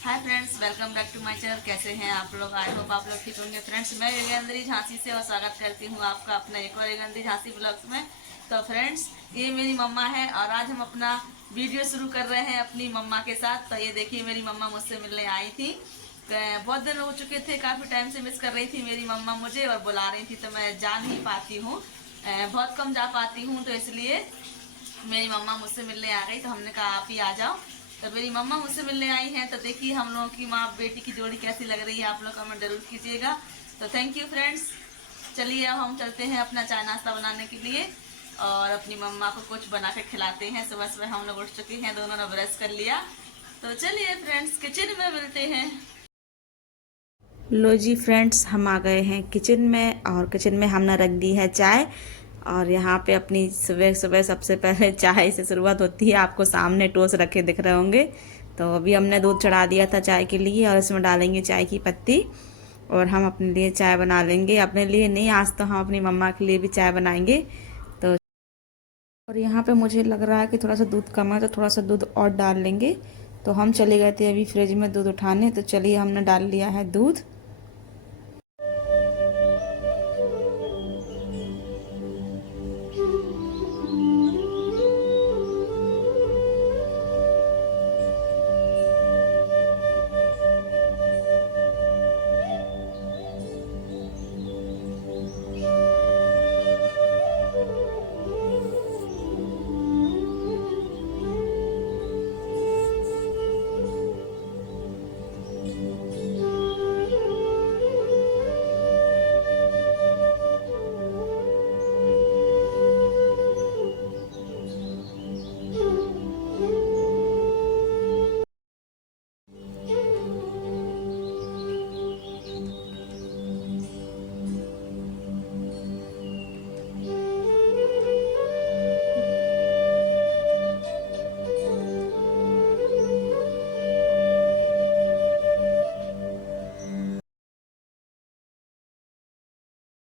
Hi friends, welcome back to my channel. कैसे हैं आप लोग? आई होप आप लोग ठीक होंगे। फ्रेंड्स, मैं योगेंद्री झांसी से और स्वागत करती हूँ आपका अपना एक और योगेंद्री झांसी ब्लॉग्स में। तो फ्रेंड्स, ये मेरी मम्मा है और आज हम अपना वीडियो शुरू कर रहे हैं अपनी मम्मा के साथ। तो ये देखिए, मेरी मम्मा मुझसे मिलने आई थी। बहुत दिन हो चुके थे, काफ़ी टाइम से मिस कर रही थी मेरी मम्मा मुझे और बुला रही थी, तो मैं जा नहीं पाती हूँ। बहुत कम जा पाती हूँ, तो इसलिए मेरी मम्मा मुझसे मिलने आ गई। तो हमने कहा आप ही आ जाओ। तो मेरी मम्मा मुझसे मिलने आई हैं। तो देखिए हम लोगों की माँ बेटी की जोड़ी कैसी लग रही है, आप लोग कमेंट जरूर कीजिएगा। तो थैंक यू फ्रेंड्स। चलिए अब हम चलते हैं अपना चाय नाश्ता बनाने के लिए और अपनी मम्मा को कुछ बना के खिलाते हैं। सुबह सुबह हम लोग उठ चुके हैं, दोनों ने ब्रश कर लिया। तो चलिए फ्रेंड्स, किचन में मिलते हैं। लो जी फ्रेंड्स, हम आ गए हैं किचन में और किचन में हमने रख दी है चाय। और यहाँ पे अपनी सुबह सुबह सबसे पहले चाय से शुरुआत होती है। आपको सामने टोस्ट रखे दिख रहे होंगे। तो अभी हमने दूध चढ़ा दिया था चाय के लिए और इसमें डालेंगे चाय की पत्ती और हम अपने लिए चाय बना लेंगे। अपने लिए नहीं, आज तो हम अपनी मम्मा के लिए भी चाय बनाएंगे। तो और यहाँ पे मुझे लग रहा है कि थोड़ा सा दूध कम है, तो थोड़ा सा दूध और डाल लेंगे। तो हम चले गए थे अभी फ्रिज में दूध उठाने। तो चलिए, हमने डाल लिया है दूध।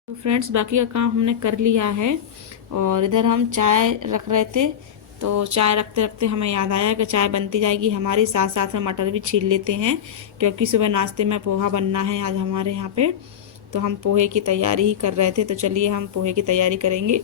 तो फ्रेंड्स, बाकी का काम हमने कर लिया है और इधर हम चाय रख रहे थे। तो चाय रखते रखते हमें याद आया कि चाय बनती जाएगी हमारी, साथ साथ में मटर भी छील लेते हैं क्योंकि सुबह नाश्ते में पोहा बनना है आज हमारे यहाँ पे। तो हम पोहे की तैयारी ही कर रहे थे। तो चलिए हम पोहे की तैयारी करेंगे।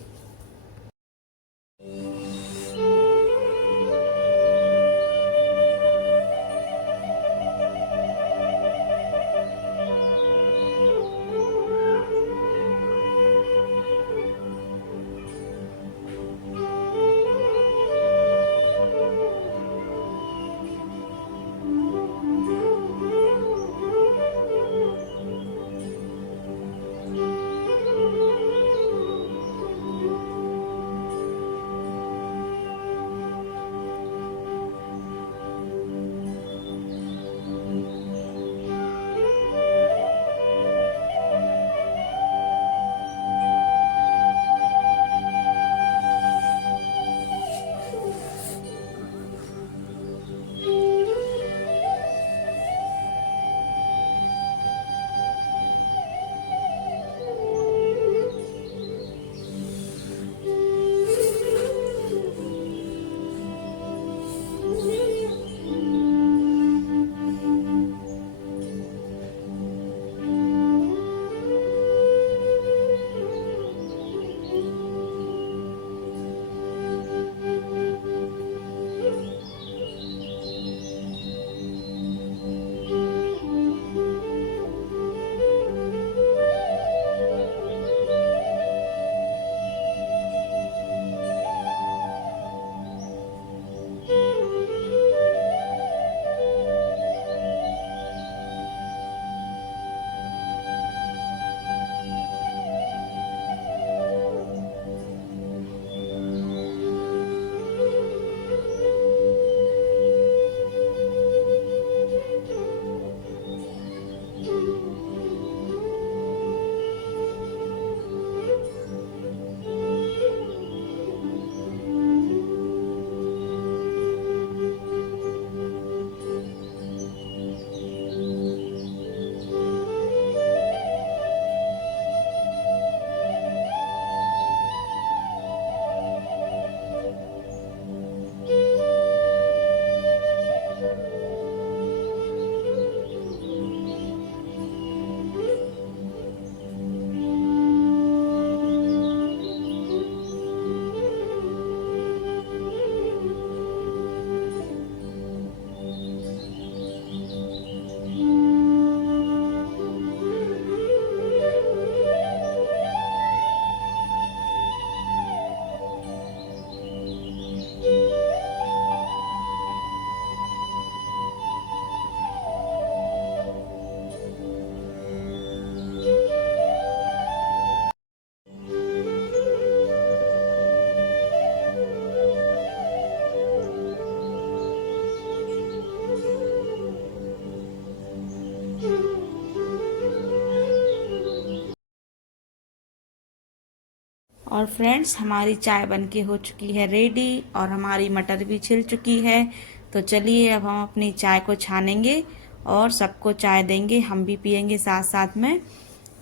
और फ्रेंड्स हमारी चाय बनके हो चुकी है रेडी और हमारी मटर भी छिल चुकी है। तो चलिए अब हम अपनी चाय को छानेंगे और सबको चाय देंगे, हम भी पियेंगे साथ साथ में।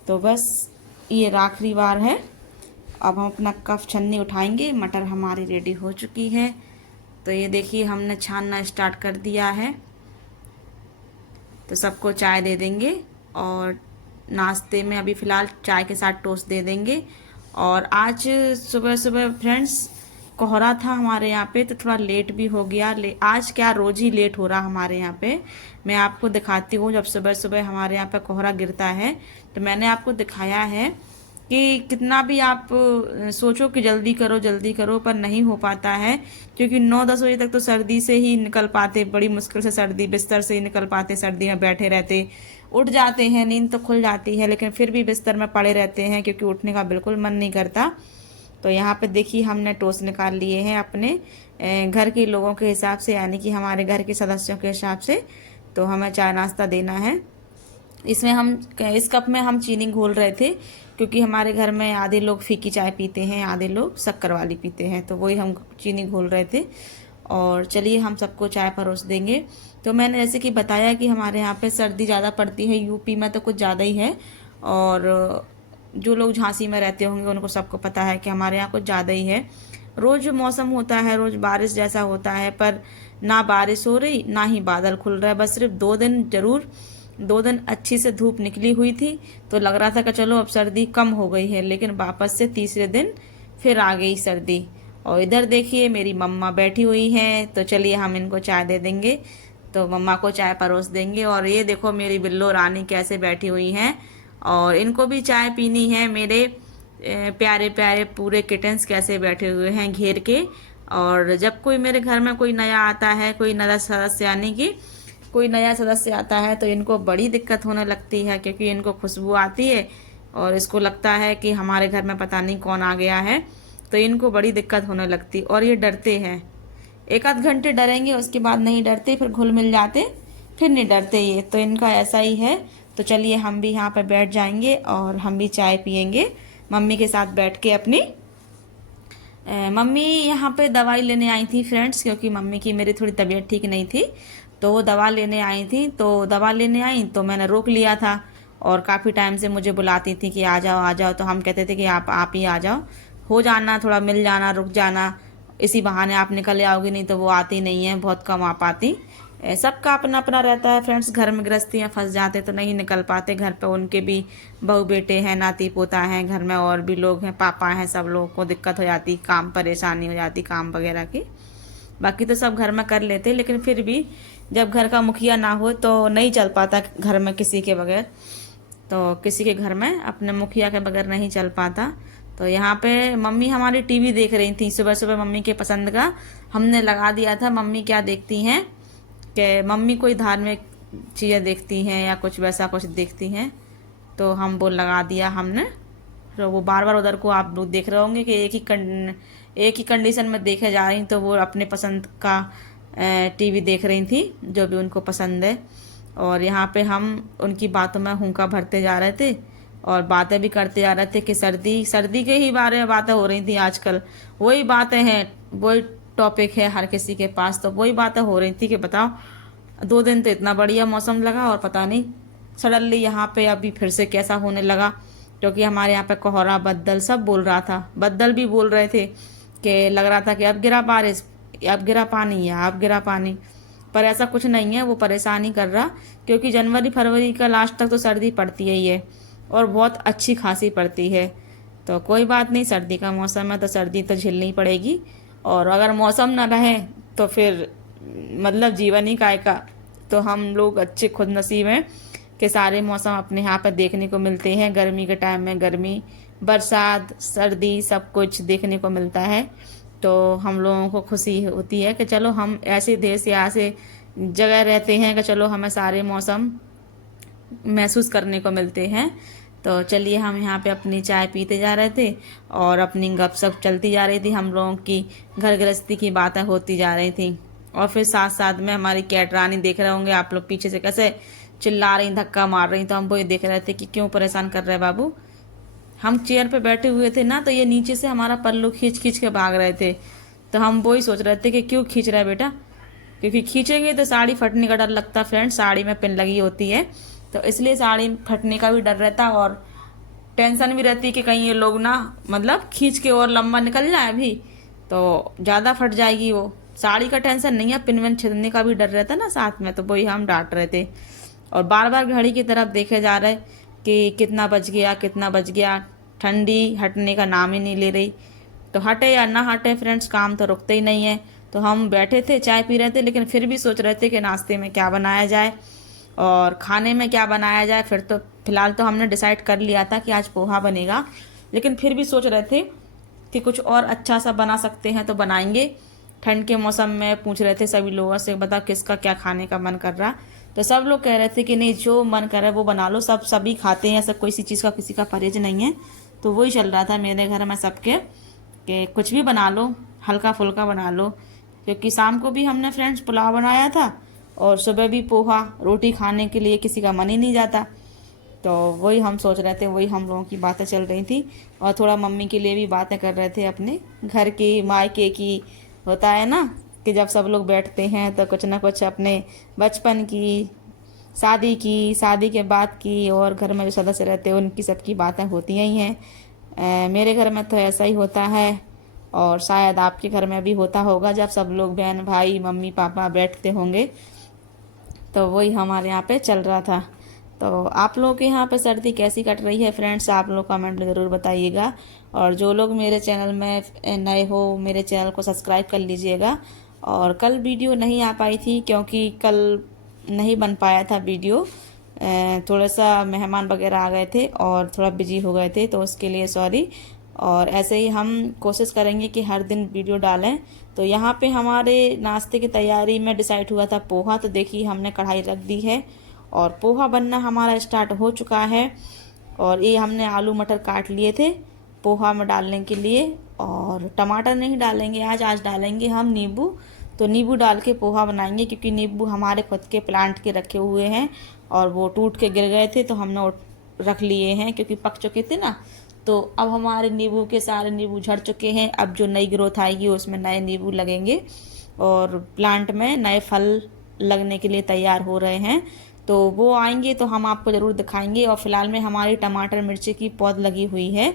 तो बस ये आखिरी बार है, अब हम अपना कप छन्नी उठाएंगे। मटर हमारी रेडी हो चुकी है। तो ये देखिए हमने छानना स्टार्ट कर दिया है। तो सबको चाय दे देंगे और नाश्ते में अभी फ़िलहाल चाय के साथ टोस्ट दे देंगे। और आज सुबह सुबह फ्रेंड्स कोहरा था हमारे यहाँ पे, तो थोड़ा लेट भी हो गया। आज क्या रोज़ ही लेट हो रहा हमारे यहाँ पे। मैं आपको दिखाती हूँ, जब सुबह सुबह हमारे यहाँ पे कोहरा गिरता है तो मैंने आपको दिखाया है कि कितना भी आप सोचो कि जल्दी करो पर नहीं हो पाता है, क्योंकि 9-10 बजे तक तो सर्दी से ही निकल पाते, बड़ी मुश्किल से सर्दी बिस्तर से ही निकल पाते, सर्दी में बैठे रहते, उठ जाते हैं, नींद तो खुल जाती है लेकिन फिर भी बिस्तर में पड़े रहते हैं क्योंकि उठने का बिल्कुल मन नहीं करता। तो यहाँ पे देखिए हमने टोस्ट निकाल लिए हैं अपने घर के लोगों के हिसाब से, यानी कि हमारे घर के सदस्यों के हिसाब से। तो हमें चाय नाश्ता देना है। इसमें हम इस कप में हम चीनी घोल रहे थे क्योंकि हमारे घर में आधे लोग फीकी चाय पीते हैं, आधे लोग शक्कर वाली पीते हैं, तो वही हम चीनी घोल रहे थे। और चलिए हम सबको चाय परोस देंगे। तो मैंने जैसे कि बताया कि हमारे यहाँ पे सर्दी ज़्यादा पड़ती है, यूपी में तो कुछ ज़्यादा ही है, और जो लोग झांसी में रहते होंगे उनको सबको पता है कि हमारे यहाँ कुछ ज़्यादा ही है। रोज़ मौसम होता है, रोज़ बारिश जैसा होता है, पर ना बारिश हो रही ना ही बादल खुल रहा है। बस सिर्फ 2 दिन अच्छी से धूप निकली हुई थी तो लग रहा था कि चलो अब सर्दी कम हो गई है, लेकिन वापस से तीसरे दिन फिर आ गई सर्दी। और इधर देखिए मेरी मम्मा बैठी हुई हैं, तो चलिए हम इनको चाय दे देंगे। तो मम्मा को चाय परोस देंगे। और ये देखो मेरी बिल्लो रानी कैसे बैठी हुई हैं और इनको भी चाय पीनी है। मेरे प्यारे प्यारे पूरे किटन्स कैसे बैठे हुए हैं घेर के। और जब कोई मेरे घर में कोई नया आता है, कोई नया सदस्य, यानी कि कोई नया सदस्य आता है, तो इनको बड़ी दिक्कत होने लगती है क्योंकि इनको खुशबू आती है और इसको लगता है कि हमारे घर में पता नहीं कौन आ गया है, तो इनको बड़ी दिक्कत होने लगती और ये डरते हैं। 1 आध घंटे डरेंगे, उसके बाद नहीं डरते, फिर घुल मिल जाते, फिर नहीं डरते ये। तो इनका ऐसा ही है। तो चलिए हम भी यहाँ पर बैठ जाएंगे और हम भी चाय पियेंगे मम्मी के साथ बैठ के अपनी। मम्मी यहाँ पे दवाई लेने आई थी फ्रेंड्स, क्योंकि मम्मी की मेरी थोड़ी तबीयत ठीक नहीं थी, तो वो दवा लेने आई थी। तो दवा लेने आई तो मैंने रोक लिया था और काफ़ी टाइम से मुझे बुलाती थी कि आ जाओ। तो हम कहते थे कि आप ही आ जाओ, हो जाना, थोड़ा मिल जाना, रुक जाना, इसी बहाने आप निकल आओगी, नहीं तो वो आती नहीं है, बहुत कम आ पाती। सबका अपना अपना रहता है फ्रेंड्स, घर में गृहस्थियाँ फंस जाते तो नहीं निकल पाते। घर पे उनके भी बहू बेटे हैं, नाती पोता हैं, घर में और भी लोग हैं, पापा हैं, सब लोगों को दिक्कत हो जाती, काम परेशानी हो जाती काम वगैरह की। बाकी तो सब घर में कर लेते, लेकिन फिर भी जब घर का मुखिया ना हो तो नहीं चल पाता घर में किसी के बगैर। तो किसी के घर में अपने मुखिया के बगैर नहीं चल पाता। तो यहाँ पे मम्मी हमारी टीवी देख रही थी, सुबह सुबह मम्मी के पसंद का हमने लगा दिया था। मम्मी क्या देखती हैं कि मम्मी कोई धार्मिक चीज़ें देखती हैं या कुछ वैसा कुछ देखती हैं, तो हम वो लगा दिया हमने। तो वो बार बार उधर को आप लोग देख रहे होंगे कि एक ही कंडीशन में देखे जा रही, तो वो अपने पसंद का टीवी देख रही थी जो भी उनको पसंद है। और यहाँ पे हम उनकी बातों में हुंका भरते जा रहे थे और बातें भी करते जा रहे थे कि सर्दी के ही बारे में बातें हो रही थी आजकल। वही बातें हैं, वही टॉपिक है हर किसी के पास, तो वही बातें हो रही थी कि बताओ 2 दिन तो इतना बढ़िया मौसम लगा और पता नहीं सडनली यहाँ पे अभी फिर से कैसा होने लगा। क्योंकि हमारे यहाँ पे कोहरा बद्दल सब बोल रहा था, बद्दल भी बोल रहे थे कि लग रहा था कि अब गिरा बारिश, अब गिरा पानी या अब गिरा पानी, पर ऐसा कुछ नहीं है। वो परेशान ही कर रहा, क्योंकि जनवरी फरवरी का लास्ट तक तो सर्दी पड़ती ही है और बहुत अच्छी खासी पड़ती है। तो कोई बात नहीं, सर्दी का मौसम है तो सर्दी तो झेलनी पड़ेगी। और अगर मौसम ना रहे तो फिर मतलब जीवन ही काय का। तो हम लोग अच्छे खुद नसीब हैं कि सारे मौसम अपने यहाँ पर देखने को मिलते हैं। गर्मी के टाइम में गर्मी, बरसात, सर्दी, सब कुछ देखने को मिलता है। तो हम लोगों को खुशी होती है कि चलो हम ऐसे देश या ऐसे जगह रहते हैं कि चलो हमें सारे मौसम महसूस करने को मिलते हैं। तो चलिए हम यहाँ पे अपनी चाय पीते जा रहे थे और अपनी गपशप चलती जा रही थी, हम लोगों की घर गृहस्थी की बातें होती जा रही थी। और फिर साथ साथ में हमारी कैट रानी, देख रहे होंगे आप लोग पीछे से कैसे चिल्ला रही, धक्का मार रही, तो हम वही देख रहे थे कि क्यों परेशान कर रहे हैं बाबू, हम चेयर पे बैठे हुए थे ना, तो ये नीचे से हमारा पल्लू खींच खींच के भाग रहे थे। तो हम वही सोच रहे थे कि क्यों खींच रहा है बेटा, क्योंकि खींचेंगे तो साड़ी फटने का डर लगता फ्रेंड्स, साड़ी में पिन लगी होती है, तो इसलिए साड़ी फटने का भी डर रहता और टेंशन भी रहती कि कहीं ये लोग ना मतलब खींच के और लंबा निकल जाए अभी तो ज़्यादा फट जाएगी वो। साड़ी का टेंशन नहीं है, पिन विन छिदने का भी डर रहता ना साथ में, तो वही हम डांट रहे थे। और बार बार घड़ी की तरफ देखे जा रहे कि कितना बज गया कितना बज गया। ठंडी हटने का नाम ही नहीं ले रही। तो हटे या ना हटे फ्रेंड्स, काम तो रुकते ही नहीं है। तो हम बैठे थे चाय पी रहे थे, लेकिन फिर भी सोच रहे थे कि नाश्ते में क्या बनाया जाए और खाने में क्या बनाया जाए। फिर तो फिलहाल तो हमने डिसाइड कर लिया था कि आज पोहा बनेगा, लेकिन फिर भी सोच रहे थे कि कुछ और अच्छा सा बना सकते हैं तो बनाएंगे। ठंड के मौसम में पूछ रहे थे सभी लोगों से, बताओ किसका क्या खाने का मन कर रहा। तो सब लोग कह रहे थे कि नहीं जो मन कर रहा है वो बना लो, सभी खाते हैं, सब कोई सी चीज़ का किसी का परहेज नहीं है। तो वही चल रहा था मेरे घर में सबके कि कुछ भी बना लो, हल्का फुल्का बना लो, क्योंकि शाम को भी हमने फ्रेंड्स पुलाव बनाया था और सुबह भी पोहा, रोटी खाने के लिए किसी का मन ही नहीं जाता। तो वही हम सोच रहे थे, वही हम लोगों की बातें चल रही थी और थोड़ा मम्मी के लिए भी बातें कर रहे थे अपने घर की, मायके की। होता है ना कि जब सब लोग बैठते हैं तो कुछ ना कुछ अपने बचपन की, शादी के बाद की और घर में जो सदस्य रहते हैं उनकी सबकी बातें होती ही हैं। मेरे घर में तो ऐसा ही होता है और शायद आपके घर में भी होता होगा जब सब लोग बहन भाई मम्मी पापा बैठते होंगे। तो वही हमारे यहाँ पे चल रहा था। तो आप लोगों के यहाँ पे सर्दी कैसी कट रही है फ्रेंड्स, आप लोग कमेंट में ज़रूर बताइएगा। और जो लोग मेरे चैनल में नए हो मेरे चैनल को सब्सक्राइब कर लीजिएगा। और कल वीडियो नहीं आ पाई थी क्योंकि कल नहीं बन पाया था वीडियो, थोड़ा सा मेहमान वगैरह आ गए थे और थोड़ा बिजी हो गए थे, तो उसके लिए सॉरी। और ऐसे ही हम कोशिश करेंगे कि हर दिन वीडियो डालें। तो यहाँ पे हमारे नाश्ते की तैयारी में डिसाइड हुआ था पोहा, तो देखिए हमने कढ़ाई रख दी है और पोहा बनना हमारा स्टार्ट हो चुका है। और ये हमने आलू मटर काट लिए थे पोहा में डालने के लिए, और टमाटर नहीं डालेंगे आज डालेंगे हम नींबू। तो नींबू डाल के पोहा बनाएंगे, क्योंकि नींबू हमारे खुद के प्लांट के रखे हुए हैं और वो टूट के गिर गए थे तो हमने रख लिए हैं क्योंकि पक चुके थे ना। तो अब हमारे नींबू के सारे नींबू झड़ चुके हैं, अब जो नई ग्रोथ आएगी उसमें नए नींबू लगेंगे और प्लांट में नए फल लगने के लिए तैयार हो रहे हैं। तो वो आएंगे तो हम आपको ज़रूर दिखाएंगे। और फिलहाल में हमारी टमाटर मिर्ची की पौध लगी हुई है,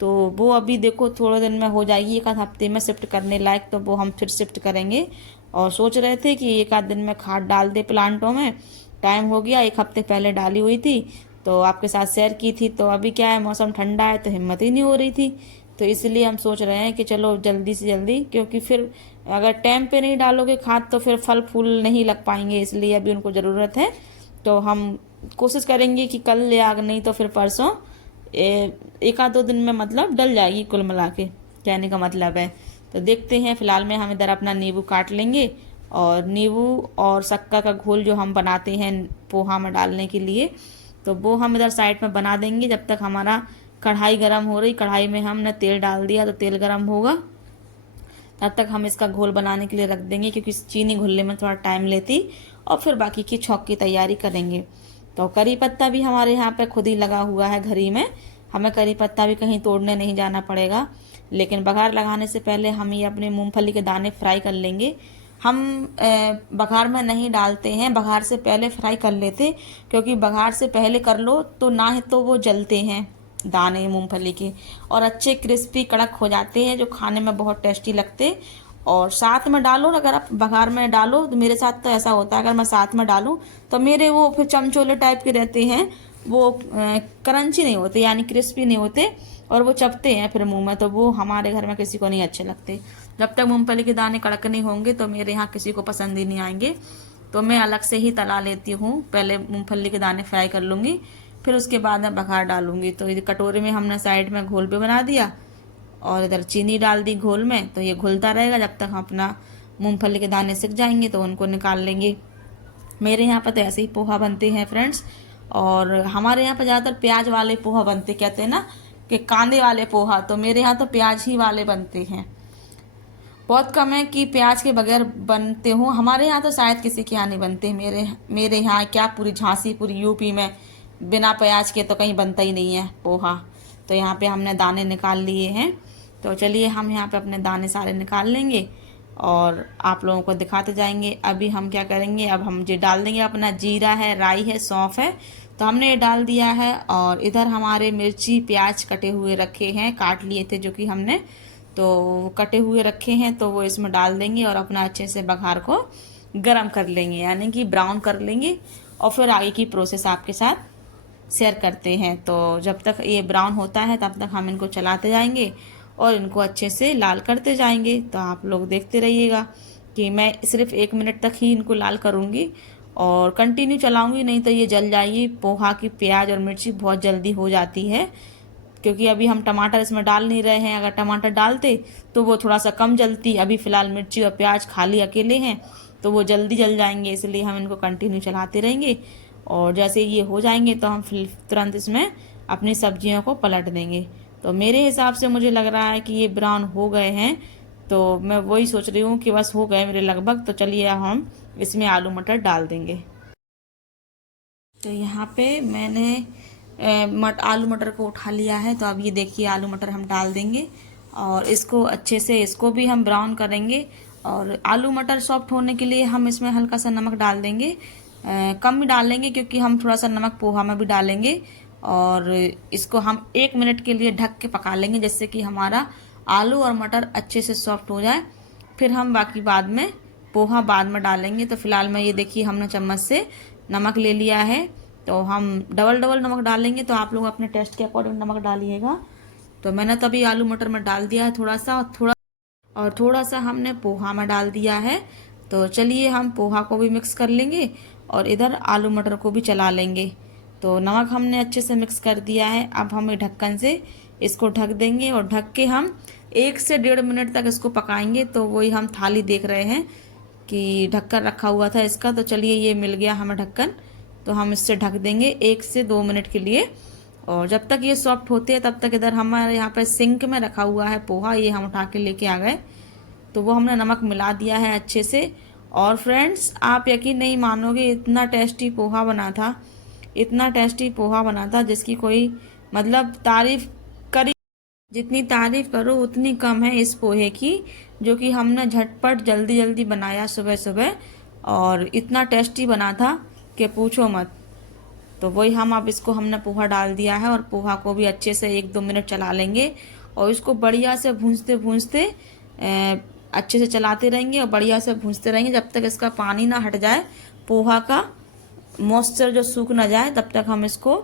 तो वो अभी देखो थोड़े दिन में हो जाएगी, एक आध हफ्ते में शिफ्ट करने लायक, तो वो हम फिर शिफ्ट करेंगे। और सोच रहे थे कि एक आध दिन में खाद डाल दे प्लांटों में, टाइम हो गया, एक हफ्ते पहले डाली हुई थी तो आपके साथ शेयर की थी। तो अभी क्या है मौसम ठंडा है तो हिम्मत ही नहीं हो रही थी, तो इसलिए हम सोच रहे हैं कि चलो जल्दी से जल्दी, क्योंकि फिर अगर टाइम पे नहीं डालोगे खाद तो फिर फल फूल नहीं लग पाएंगे, इसलिए अभी उनको ज़रूरत है। तो हम कोशिश करेंगे कि कल या नहीं तो फिर परसों एक आध दो दिन में मतलब डल जाएगी, कुल मिला के कहने का मतलब है। तो देखते हैं, फिलहाल में हम इधर अपना नींबू काट लेंगे और नींबू और शक्कर का घोल जो हम बनाते हैं पोहा में डालने के लिए, तो वो हम इधर साइड में बना देंगे। जब तक हमारा कढ़ाई गर्म हो रही, कढ़ाई में हमने तेल डाल दिया तो तेल गर्म होगा, तब तक हम इसका घोल बनाने के लिए रख देंगे, क्योंकि चीनी घुलने में थोड़ा टाइम लेती, और फिर बाकी की छौंक की तैयारी करेंगे। तो करी पत्ता भी हमारे यहाँ पे खुद ही लगा हुआ है घर ही में, हमें करी पत्ता भी कहीं तोड़ने नहीं जाना पड़ेगा। लेकिन बघार लगाने से पहले हम ये अपने मूंगफली के दाने फ्राई कर लेंगे। हम बघार में नहीं डालते हैं, बघार से पहले फ्राई कर लेते, क्योंकि बघार से पहले कर लो तो ना है तो वो जलते हैं दाने मूंगफली के, और अच्छे क्रिस्पी कड़क हो जाते हैं जो खाने में बहुत टेस्टी लगते। और साथ में डालो, अगर आप बघार में डालो, तो मेरे साथ तो ऐसा होता है अगर मैं साथ में डालूं तो मेरे वो फिर चमचोले टाइप के रहते हैं, वो क्रंची नहीं होते यानी क्रिस्पी नहीं होते, और वो चपते हैं फिर मुंह में, तो वो हमारे घर में किसी को नहीं अच्छे लगते। जब तक मूंगफली के दाने कड़क नहीं होंगे तो मेरे यहाँ किसी को पसंद ही नहीं आएंगे। तो मैं अलग से ही तला लेती हूँ, पहले मूंगफली के दाने फ्राई कर लूँगी, फिर उसके बाद मैं बघार डालूंगी। तो ये कटोरे में हमने साइड में घोल भी बना दिया और इधर चीनी डाल दी घोल में, तो ये घुलता रहेगा जब तक हम अपना मूंगफली के दाने सिक जाएंगे तो उनको निकाल लेंगे। मेरे यहाँ पर तो ऐसे ही पोहा बनते हैं फ्रेंड्स, और हमारे यहाँ पर ज़्यादातर प्याज वाले पोहा बनते, कहते हैं ना कि कांदे वाले पोहा, तो मेरे यहाँ तो प्याज ही वाले बनते हैं। बहुत कम है कि प्याज के बगैर बनते हो, हमारे यहाँ तो शायद किसी के यहाँ नहीं बनते। मेरे यहाँ क्या पूरी झांसी पूरी यूपी में बिना प्याज के तो कहीं बनता ही नहीं है पोहा। तो यहाँ पे हमने दाने निकाल लिए हैं। तो चलिए हम यहाँ पे अपने दाने सारे निकाल लेंगे और आप लोगों को दिखाते जाएंगे। अभी हम क्या करेंगे, अब हम ये डाल देंगे अपना जीरा है, राई है, सौंफ है, तो हमने ये डाल दिया है। और इधर हमारे मिर्ची प्याज कटे हुए रखे हैं, काट लिए थे जो कि हमने, तो कटे हुए रखे हैं, तो वो इसमें डाल देंगे और अपना अच्छे से बघार को गरम कर लेंगे, यानी कि ब्राउन कर लेंगे। और फिर आगे की प्रोसेस आपके साथ शेयर करते हैं। तो जब तक ये ब्राउन होता है तब तक हम इनको चलाते जाएंगे और इनको अच्छे से लाल करते जाएंगे। तो आप लोग देखते रहिएगा कि मैं सिर्फ 1 मिनट तक ही इनको लाल करूँगी और कंटिन्यू चलाऊँगी, नहीं तो ये जल जाएगी। पोहा की प्याज और मिर्ची बहुत जल्दी हो जाती है, क्योंकि अभी हम टमाटर इसमें डाल नहीं रहे हैं। अगर टमाटर डालते तो वो थोड़ा सा कम जलती, अभी फ़िलहाल मिर्ची और प्याज खाली अकेले हैं तो वो जल्दी जल जाएंगे, इसलिए हम इनको कंटिन्यू चलाते रहेंगे। और जैसे ये हो जाएंगे तो हम फिर तुरंत इसमें अपनी सब्जियों को पलट देंगे। तो मेरे हिसाब से मुझे लग रहा है कि ये ब्राउन हो गए हैं, तो मैं वही सोच रही हूँ कि बस हो गए मेरे लगभग। तो चलिए हम इसमें आलू मटर डाल देंगे। तो यहाँ पे मैंने आलू मटर को उठा लिया है। तो अब ये देखिए आलू मटर हम डाल देंगे और इसको अच्छे से, इसको भी हम ब्राउन करेंगे। और आलू मटर सॉफ्ट होने के लिए हम इसमें हल्का सा नमक डाल देंगे, कम ही डालेंगे क्योंकि हम थोड़ा सा नमक पोहा में भी डालेंगे। और इसको हम 1 मिनट के लिए ढक के पका लेंगे, जिससे कि हमारा आलू और मटर अच्छे से सॉफ्ट हो जाए। फिर हम बाकी बाद में पोहा बाद में डालेंगे। तो फिलहाल में ये देखिए हमने चम्मच से नमक ले लिया है, तो हम डबल डबल नमक डालेंगे। तो आप लोग अपने टेस्ट के अकॉर्डिंग नमक डालिएगा। तो मैंने तभी आलू मटर में डाल दिया है थोड़ा सा, और थोड़ा सा हमने पोहा में डाल दिया है। तो चलिए हम पोहा को भी मिक्स कर लेंगे और इधर आलू मटर को भी चला लेंगे। तो नमक हमने अच्छे से मिक्स कर दिया है। अब हम ढक्कन से इसको ढक देंगे और ढक के हम 1 से 1.5 मिनट तक इसको पकाएंगे। तो वही हम थाली देख रहे हैं कि ढक्कन रखा हुआ था इसका। तो चलिए ये मिल गया हमें ढक्कन, तो हम इससे ढक देंगे 1 से 2 मिनट के लिए। और जब तक ये सॉफ्ट होते हैं तब तक इधर हमारे यहाँ पर सिंक में रखा हुआ है पोहा, ये हम उठा के लेके आ गए। तो वो हमने नमक मिला दिया है अच्छे से। और फ्रेंड्स आप यकीन नहीं मानोगे, इतना टेस्टी पोहा बना था, इतना टेस्टी पोहा बना था जिसकी कोई मतलब तारीफ करी, जितनी तारीफ करो उतनी कम है इस पोहे की, जो कि हमने झटपट जल्दी जल्दी बनाया सुबह सुबह, और इतना टेस्टी बना था कि पूछो मत। तो वही हम अब इसको हमने पोहा डाल दिया है और पोहा को भी अच्छे से 1-2 मिनट चला लेंगे और इसको बढ़िया से भूंजते भूंजते अच्छे से चलाते रहेंगे और बढ़िया से भूंजते रहेंगे जब तक इसका पानी ना हट जाए, पोहा का मॉइस्चर जो सूख ना जाए, तब तक हम इसको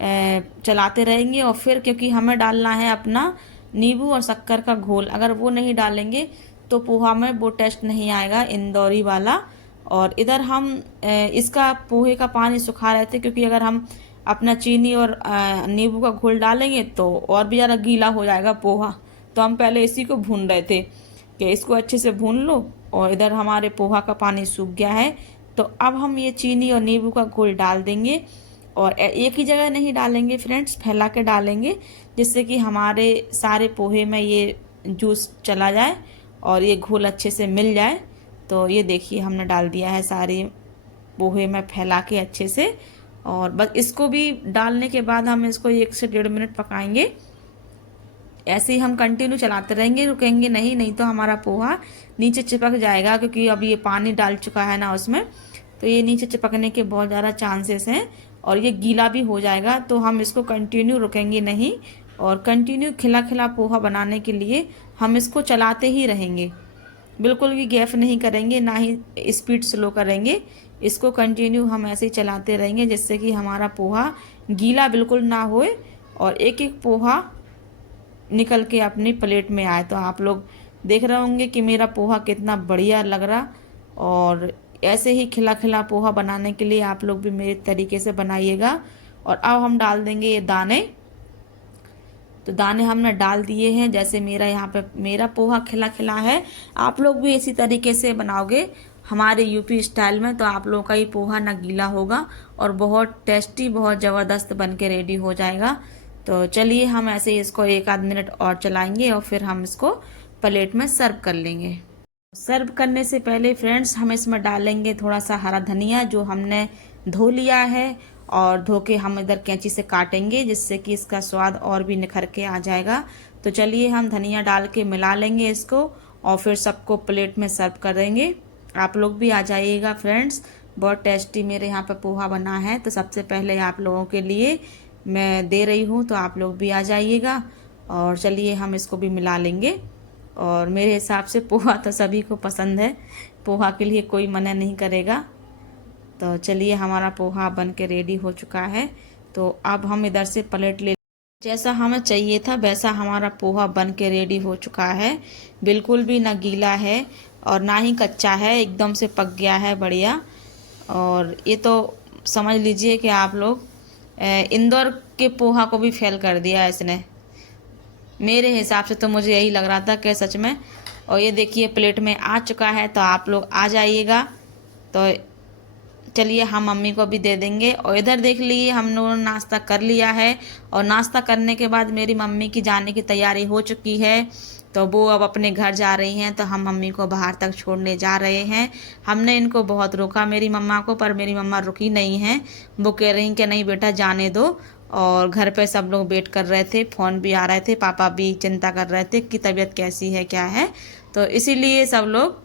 चलाते रहेंगे। और फिर क्योंकि हमें डालना है अपना नींबू और शक्कर का घोल, अगर वो नहीं डालेंगे तो पोहा में वो टेस्ट नहीं आएगा इंदौरी वाला। और इधर हम इसका पोहे का पानी सुखा रहे थे, क्योंकि अगर हम अपना चीनी और नींबू का घोल डालेंगे तो और भी ज़्यादा गीला हो जाएगा पोहा। तो हम पहले इसी को भून रहे थे कि इसको अच्छे से भून लो। और इधर हमारे पोहा का पानी सूख गया है। तो अब हम ये चीनी और नींबू का घोल डाल देंगे और एक ही जगह नहीं डालेंगे फ्रेंड्स, फैला के डालेंगे, जिससे कि हमारे सारे पोहे में ये जूस चला जाए और ये घोल अच्छे से मिल जाए। तो ये देखिए हमने डाल दिया है सारे पोहे में फैला के अच्छे से। और बस इसको भी डालने के बाद हम इसको 1 से 1.5 मिनट पकाएंगे। ऐसे ही हम कंटिन्यू चलाते रहेंगे, रुकेंगे नहीं, नहीं तो हमारा पोहा नीचे चिपक जाएगा, क्योंकि अब ये पानी डाल चुका है ना उसमें, तो ये नीचे चिपकने के बहुत ज़्यादा चांसेस हैं और ये गीला भी हो जाएगा। तो हम इसको कंटिन्यू रुकेंगे नहीं और कंटिन्यू खिला खिला पोहा बनाने के लिए हम इसको चलाते ही रहेंगे, बिल्कुल भी गैप नहीं करेंगे, ना ही स्पीड स्लो करेंगे। इसको कंटिन्यू हम ऐसे ही चलाते रहेंगे जिससे कि हमारा पोहा गीला बिल्कुल ना होए और एक एक पोहा निकल के अपनी प्लेट में आए। तो आप लोग देख रहे होंगे कि मेरा पोहा कितना बढ़िया लग रहा। और ऐसे ही खिला खिला पोहा बनाने के लिए आप लोग भी मेरे तरीके से बनाइएगा। और अब हम डाल देंगे ये दाने। तो दाने हमने डाल दिए हैं। जैसे मेरा यहाँ पे मेरा पोहा खिला खिला है, आप लोग भी इसी तरीके से बनाओगे हमारे यूपी स्टाइल में, तो आप लोगों का ही पोहा ना गीला होगा और बहुत टेस्टी, बहुत ज़बरदस्त बन के रेडी हो जाएगा। तो चलिए हम ऐसे ही इसको 1-आध मिनट और चलाएंगे और फिर हम इसको प्लेट में सर्व कर लेंगे। सर्व करने से पहले फ्रेंड्स हम इसमें डालेंगे थोड़ा सा हरा धनिया जो हमने धो लिया है और धो के हम इधर कैंची से काटेंगे, जिससे कि इसका स्वाद और भी निखर के आ जाएगा। तो चलिए हम धनिया डाल के मिला लेंगे इसको और फिर सबको प्लेट में सर्व कर देंगे। आप लोग भी आ जाइएगा फ्रेंड्स, बहुत टेस्टी मेरे यहाँ पे पोहा बना है। तो सबसे पहले आप लोगों के लिए मैं दे रही हूँ, तो आप लोग भी आ जाइएगा और चलिए हम इसको भी मिला लेंगे। और मेरे हिसाब से पोहा तो सभी को पसंद है, पोहा के लिए कोई मना नहीं करेगा। तो चलिए हमारा पोहा बन के रेडी हो चुका है। तो अब हम इधर से प्लेट ले, जैसा हमें चाहिए था वैसा हमारा पोहा बन के रेडी हो चुका है। बिल्कुल भी ना गीला है और ना ही कच्चा है, एकदम से पक गया है बढ़िया। और ये तो समझ लीजिए कि आप लोग इंदौर के पोहा को भी फेल कर दिया इसने, मेरे हिसाब से तो मुझे यही लग रहा था कि सच में। और ये देखिए प्लेट में आ चुका है, तो आप लोग आ जाइएगा। तो चलिए हम मम्मी को भी दे देंगे। और इधर देख लीजिए हम लोगों ने नाश्ता कर लिया है और नाश्ता करने के बाद मेरी मम्मी की जाने की तैयारी हो चुकी है। तो वो अब अपने घर जा रही हैं, तो हम मम्मी को बाहर तक छोड़ने जा रहे हैं। हमने इनको बहुत रोका मेरी मम्मा को, पर मेरी मम्मा रुकी नहीं हैं। वो कह रही कि नहीं बेटा जाने दो। और घर पे सब लोग वेट कर रहे थे, फ़ोन भी आ रहे थे, पापा भी चिंता कर रहे थे कि तबीयत कैसी है क्या है। तो इसीलिए सब लोग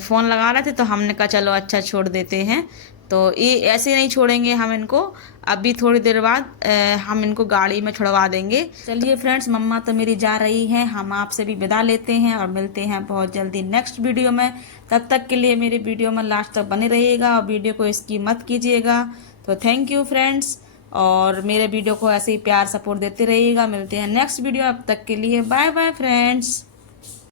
फ़ोन लगा रहे थे, तो हमने कहा चलो अच्छा छोड़ देते हैं। तो ये ऐसे नहीं छोड़ेंगे हम इनको, अभी थोड़ी देर बाद हम इनको गाड़ी में छुड़वा देंगे। चलिए फ्रेंड्स, मम्मा तो मेरी जा रही हैं, हम आपसे भी विदा लेते हैं और मिलते हैं बहुत जल्दी नेक्स्ट वीडियो में। तब तक के लिए मेरी वीडियो में लास्ट तक बने रहिएगा और वीडियो को स्किप मत कीजिएगा। तो थैंक यू फ्रेंड्स, और मेरे वीडियो को ऐसे ही प्यार सपोर्ट देते रहिएगा। मिलते हैं नेक्स्ट वीडियो, अब तक के लिए बाय बाय फ्रेंड्स।